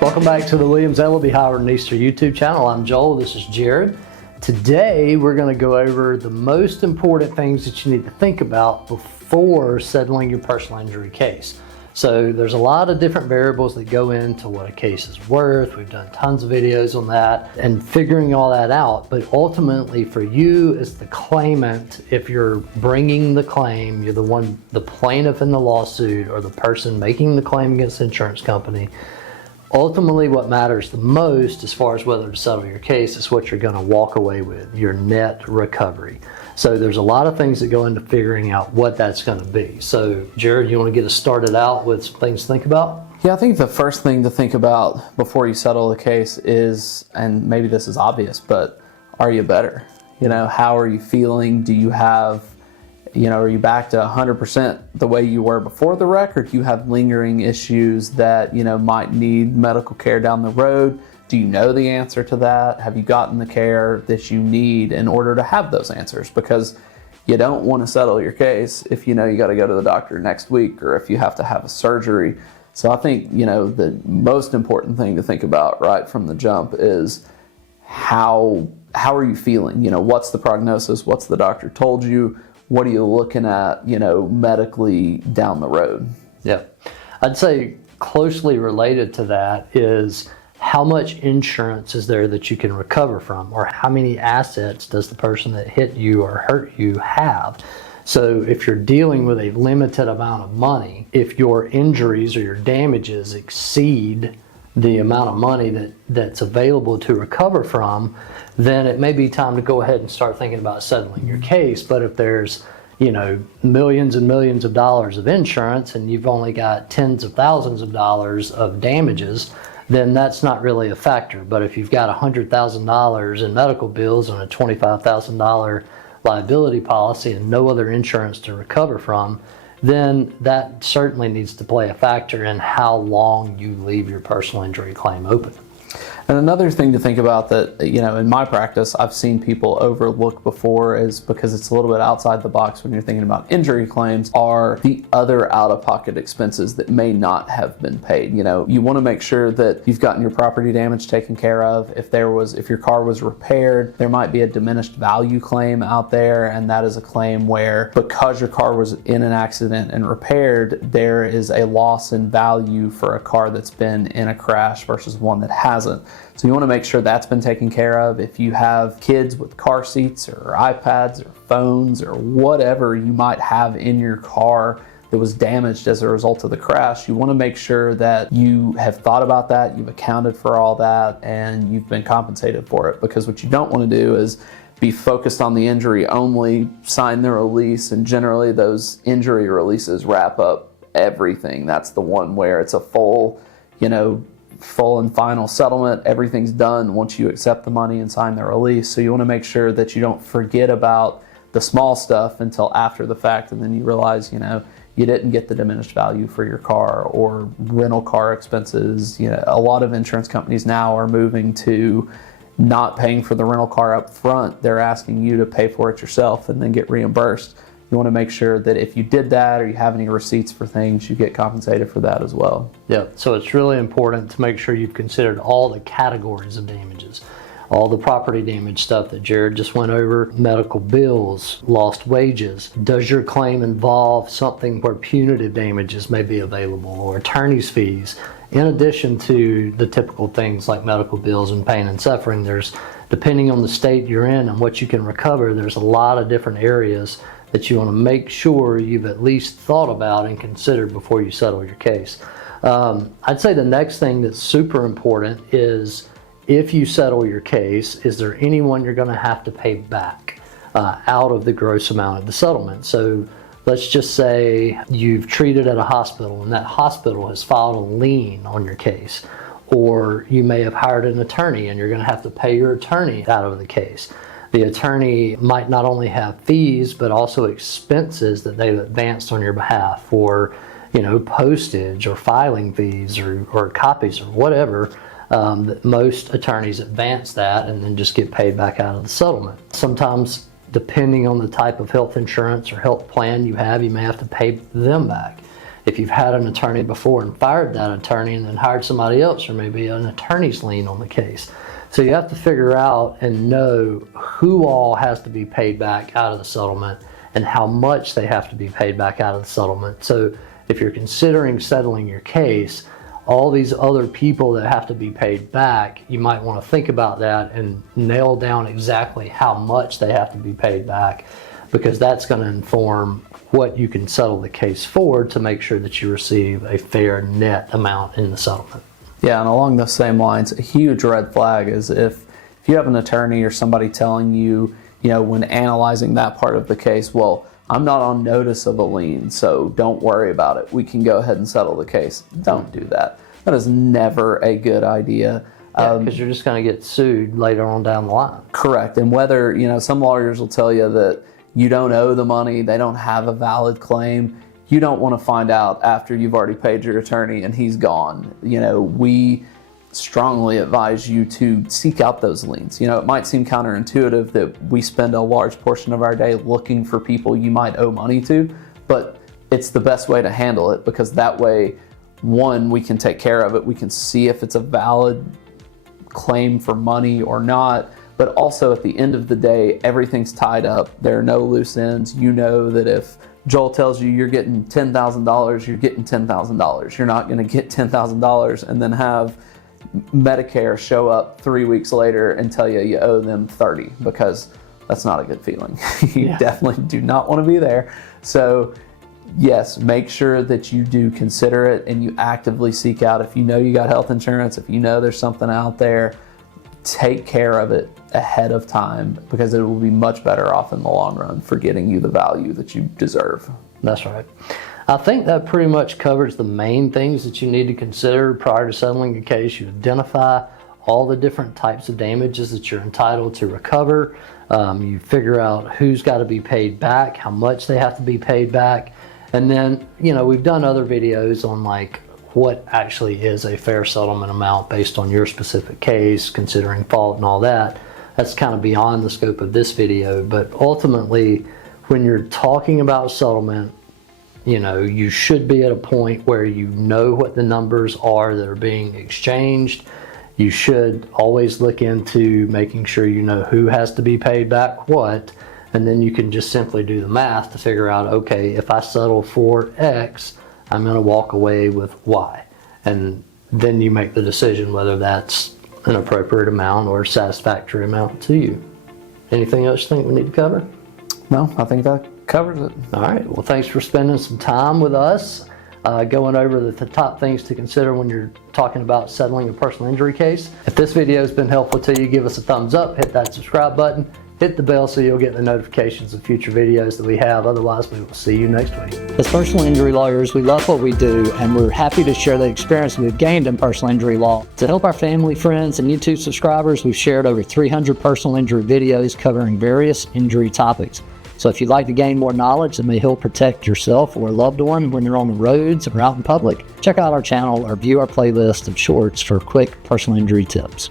Welcome back to the Williams, Elleby, Howard, and Easter YouTube channel. I'm Joel, this is Jared. Today we're going to go over the most important things that you need to think about before settling your personal injury case. So there's a lot of different variables that go into what a case is worth. We've done tons of videos on that and figuring all that out. But ultimately for you as the claimant, if you're bringing the claim, you're the plaintiff in the lawsuit or the person making the claim against the insurance company, ultimately what matters the most as far as whether to settle your case is what you're going to walk away with, your net recovery. So there's a lot of things that go into figuring out what that's going to be. So Jared, you want to get us started out with some things to think about? Yeah, I think the first thing to think about before you settle the case is, and maybe this is obvious, but are you better? You know, how are you feeling? Do you have, are you back to 100% the way you were before the wreck, or do you have lingering issues that, might need medical care down the road? Do you know the answer to that? Have you gotten the care that you need in order to have those answers? Because you don't want to settle your case if you got to go to the doctor next week or if you have to have a surgery. So I think, the most important thing to think about right from the jump is how are you feeling? What's the prognosis? What's the doctor told you? What are you looking at, medically down the road? Yeah, I'd say closely related to that is how much insurance is there that you can recover from, or how many assets does the person that hit you or hurt you have? So if you're dealing with a limited amount of money, if your injuries or your damages exceed the amount of money that's available to recover from, then it may be time to go ahead and start thinking about settling your case. But if there's millions and millions of dollars of insurance and you've only got tens of thousands of dollars of damages, then that's not really a factor. But if you've got $100,000 in medical bills and a $25,000 liability policy and no other insurance to recover from, then that certainly needs to play a factor in how long you leave your personal injury claim open. And another thing to think about that, in my practice, I've seen people overlook before is because it's a little bit outside the box when you're thinking about injury claims, are the other out-of-pocket expenses that may not have been paid. You want to make sure that you've gotten your property damage taken care of. If your car was repaired, there might be a diminished value claim out there, and that is a claim where because your car was in an accident and repaired, there is a loss in value for a car that's been in a crash versus one that hasn't. So you want to make sure that's been taken care of. If you have kids with car seats or iPads or phones or whatever you might have in your car that was damaged as a result of the crash, you want to make sure that you have thought about that, you've accounted for all that, and you've been compensated for it. Because what you don't want to do is be focused on the injury only, sign the release, and generally those injury releases wrap up everything. That's the one where it's a full and final settlement. Everything's done once you accept the money and sign the release. So you want to make sure that you don't forget about the small stuff until after the fact, and then you realize, you didn't get the diminished value for your car or rental car expenses. A lot of insurance companies now are moving to not paying for the rental car up front. They're asking you to pay for it yourself and then get reimbursed. You want to make sure that if you did that or you have any receipts for things, you get compensated for that as well. Yeah, so it's really important to make sure you've considered all the categories of damages, all the property damage stuff that Jared just went over, medical bills, lost wages. Does your claim involve something where punitive damages may be available or attorney's fees? In addition to the typical things like medical bills and pain and suffering, depending on the state you're in and what you can recover, there's a lot of different areas that you want to make sure you've at least thought about and considered before you settle your case. I'd say the next thing that's super important is, if you settle your case, is there anyone you're going to have to pay back out of the gross amount of the settlement? So let's just say you've treated at a hospital and that hospital has filed a lien on your case, or you may have hired an attorney and you're going to have to pay your attorney out of the case. The attorney might not only have fees, but also expenses that they've advanced on your behalf for, postage or filing fees or copies or whatever. Most attorneys advance that and then just get paid back out of the settlement. Sometimes, depending on the type of health insurance or health plan you have, you may have to pay them back. If you've had an attorney before and fired that attorney and then hired somebody else, there may be an attorney's lien on the case. So you have to figure out and know who all has to be paid back out of the settlement and how much they have to be paid back out of the settlement. So if you're considering settling your case, all these other people that have to be paid back, you might want to think about that and nail down exactly how much they have to be paid back, because that's going to inform what you can settle the case for to make sure that you receive a fair net amount in the settlement. Yeah, and along those same lines, a huge red flag is if you have an attorney or somebody telling you, when analyzing that part of the case, well, I'm not on notice of a lien, so don't worry about it. We can go ahead and settle the case. Don't do that. That is never a good idea. Because you're just going to get sued later on down the line. Correct. And whether, some lawyers will tell you that you don't owe the money, they don't have a valid claim. You don't want to find out after you've already paid your attorney and he's gone. We strongly advise you to seek out those liens. It might seem counterintuitive that we spend a large portion of our day looking for people you might owe money to, but it's the best way to handle it, because that way, one, we can take care of it. We can see if it's a valid claim for money or not, but also at the end of the day, everything's tied up. There are no loose ends. You know that if Joel tells you you're getting $10,000, you're getting $10,000. You're not going to get $10,000 and then have Medicare show up 3 weeks later and tell you owe them 30, because that's not a good feeling. You definitely do not want to be there. So yes, make sure that you do consider it and you actively seek out. If you know you got health insurance, if you know there's something out there, take care of it ahead of time, because it will be much better off in the long run for getting you the value that you deserve. That's right. I think that pretty much covers the main things that you need to consider prior to settling a case. You identify all the different types of damages that you're entitled to recover. You figure out who's got to be paid back, how much they have to be paid back. And then, we've done other videos on what actually is a fair settlement amount based on your specific case, considering fault and all that. That's kind of beyond the scope of this video. But ultimately, when you're talking about settlement, you should be at a point where you know what the numbers are that are being exchanged. You should always look into making sure you know who has to be paid back what, and then you can just simply do the math to figure out, okay, if I settle for X, I'm going to walk away with Y. And then you make the decision whether that's an appropriate amount or a satisfactory amount to you. Anything else you think we need to cover? No, I think that covers it. All right. Well, thanks for spending some time with us, going over the top things to consider when you're talking about settling a personal injury case. If this video has been helpful to you, give us a thumbs up, hit that subscribe button, hit the bell so you'll get the notifications of future videos that we have. Otherwise, we will see you next week. As personal injury lawyers, we love what we do, and we're happy to share the experience we've gained in personal injury law. To help our family, friends, and YouTube subscribers, we've shared over 300 personal injury videos covering various injury topics. So if you'd like to gain more knowledge that may help protect yourself or a loved one when you're on the roads or out in public, check out our channel or view our playlist of shorts for quick personal injury tips.